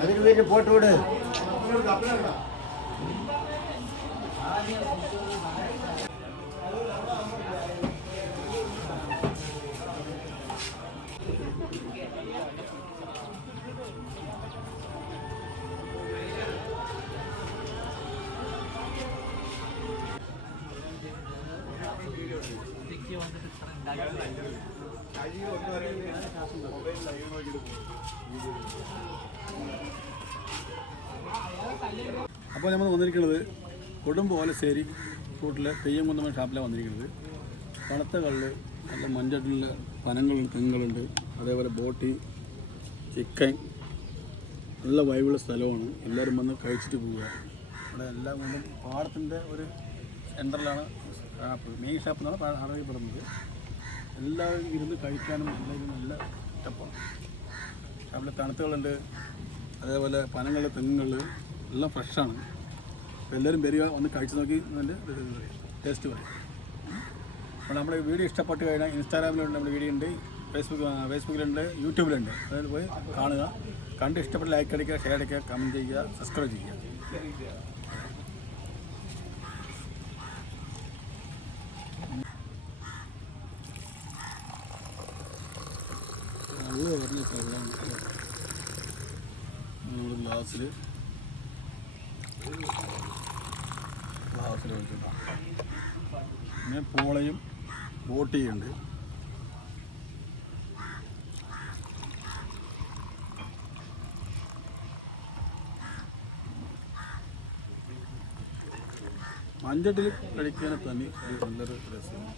അതിന് പേര് പോട്ട് വിട്. അപ്പോൾ നമ്മൾ വന്നിരിക്കുന്നത് കൊടുമ്പോലശ്ശേരി റൂട്ടിലെ തെയ്യംകുന്നമ്മ ഷാപ്പിലാണ് വന്നിരിക്കുന്നത്. പണത്ത കള്ള് നല്ല മഞ്ചട്ടിലുള്ള പനങ്ങളുണ്ട് തെങ്ങുകളുണ്ട്. അതേപോലെ ബോട്ടി ചിക്കൻ നല്ല വൈബുള്ള സ്ഥലമാണ്. എല്ലാവരും വന്ന് കഴിച്ചിട്ട് പോവുക. അവിടെ എല്ലാം കൊണ്ടും പാടത്തിന്റെ ഒരു സെന്ററിലാണ് ഷാപ്പ് മെയിൻ ഷാപ്പ് എന്നാണ് അറിയപ്പെടുന്നത്. എല്ലാവരും ഇരുന്ന് കഴിക്കാനും എല്ലാവരും നല്ല ഇഷ്ടപ്പാണ് ഷാപ്പിൽ തണുത്തുകളുണ്ട്. അതേപോലെ പനങ്ങൾ തെങ്ങുകൾ എല്ലാം ഫ്രഷാണ്. എല്ലാവരും വരിക ഒന്ന് കഴിച്ചു നോക്കി നല്ല ടേസ്റ്റ് പറയും. അപ്പോൾ നമ്മുടെ വീഡിയോ ഇഷ്ടപ്പെട്ട് കഴിഞ്ഞാൽ ഇൻസ്റ്റാഗ്രാമിലുണ്ട് നമ്മുടെ വീഡിയോ ഉണ്ട് ഫേസ്ബുക്ക് ഫേസ്ബുക്കിലുണ്ട് യൂട്യൂബിലുണ്ട്. അതിൽ പോയി കാണുക. കണ്ട് ഇഷ്ടപ്പെട്ട ലൈക്ക് അടിക്കുക ഷെയർ അടിക്കുക കമന്റ് ചെയ്യുക സബ്സ്ക്രൈബ് ചെയ്യുക. പറഞ്ഞ വെള്ളമാണ് നമ്മൾ ഗ്ലാസ്സിൽ ഗ്ലാസ്സിൽ വെച്ചിട്ടാണ് പിന്നെ പോളയും ബോട്ടിയുണ്ട് മഞ്ചട്ടിൽ കഴിക്കാൻ തന്നെ. നല്ലൊരു രസമാണ്.